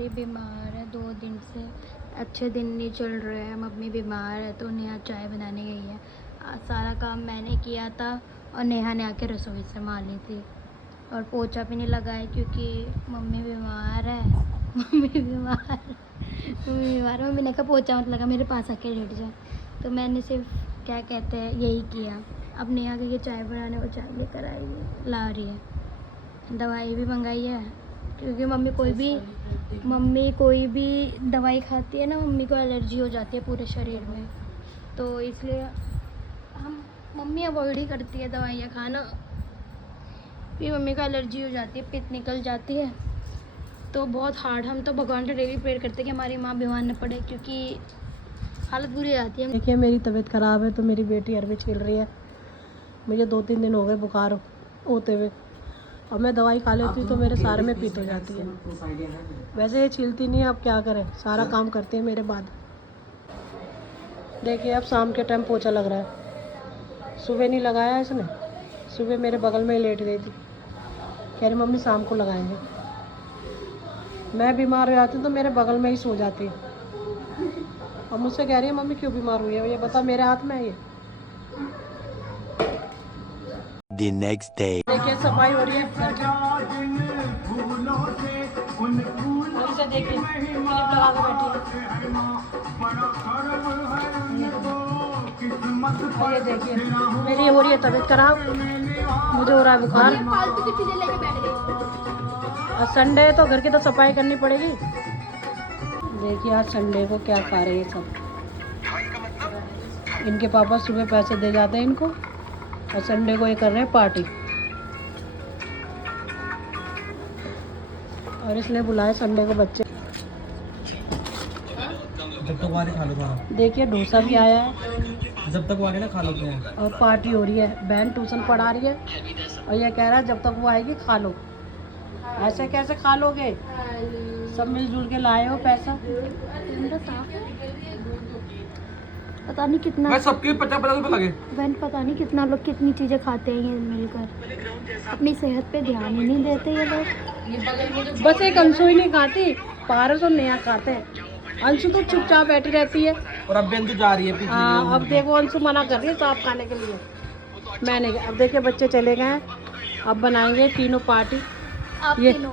बेचारी बीमार है 2 दिन से, अच्छे दिन नहीं चल रहे हैं। मम्मी बीमार है तो नेहा चाय बनाने गई है। आज सारा काम मैंने किया था और नेहा ने आके रसोई संभाली थी और पोछा भी नहीं लगाया क्योंकि मम्मी बीमार है। मम्मी ने कहा पोछा मत लगा, मेरे पास आके लेट जाए। तो मैंने सिर्फ क्या कहते हैं यही किया। अब नेहा के चाय बनाने को चाय लेकर आई है, ला रही है। दवाई भी मंगाई है क्योंकि मम्मी कोई भी दवाई खाती है ना, मम्मी को एलर्जी हो जाती है पूरे शरीर में। तो इसलिए मम्मी अवॉइड ही करती है दवाइयाँ खाना। फिर मम्मी को एलर्जी हो जाती है, पित्त निकल जाती है। तो बहुत हार्ड, हम तो भगवान से डेली प्रेयर करते हैं कि हमारी माँ बीमार न पड़े क्योंकि हालत बुरी आती है। देखिए मेरी तबीयत ख़राब है तो मेरी बेटी अरबी छील रही है। मुझे 2-3 दिन हो गए बुखार होते हुए। अब मैं दवाई खा लेती हूँ तो मेरे सारे में पित्त हो जाती है। वैसे ये छीलती नहीं है, अब क्या करें, सारा काम करते हैं मेरे बाद। देखिए अब शाम के टाइम पोछा लग रहा है। सुबह नहीं लगाया इसने, सुबह मेरे बगल में ही लेट गई थी, कह रही मम्मी शाम को लगाएंगे। मैं बीमार हो जाती हूँ तो मेरे बगल में ही सो जाती है और मुझसे कह रही है मम्मी क्यों बीमार हुई है, ये बता, मेरे हाथ में है ये। The next day. देखिए सफाई हो रही है घर की। और इसे देखिए क्लिप लगा के बैठी है। और ये देखिए मेरी हो रही है तबीयत खराब, मुझे हो रहा है बुखार। और संडे है तो घर की तो सफाई करनी पड़ेगी। देखिए आज संडे को क्या खा रहे हैं सब। इनके पापा सुबह पैसे दे जाते हैं इनको और संडे को ये कर रहे हैं पार्टी। और इसलिए बुलाए संडे को बच्चे। जब तक वाले खा लो खाना। देखिए डोसा भी आया है। जब तक वाले ना खा लो। और पार्टी हो रही है, बहन ट्यूशन पढ़ा रही है और ये कह रहा है जब तक वो आएगी खा लो। ऐसे कैसे खा लोगे, सब मिलजुल के लाए हो पैसा। पता नहीं कितना मैं सबके 50-50 रुपए लगे। बहन, पता नहीं कितना लोग कितनी चीज़ें खाते हैं ये मिलकर। अपनी सेहत पे ध्यान ही नहीं देते ये लोग। बस एक अंशु ही नहीं खाती, पारस और नेहा खाते हैं। अंशु तो चुपचाप बैठी रहती है। और अब बेंदु जा रही है पीछे। हाँ अब देखो अंशु मना कर रही है साफ खाने के लिए। मैंने अब देखिए बच्चे चले गए हैं, अब बनाएंगे तीनों पार्टी। आप ये तीनों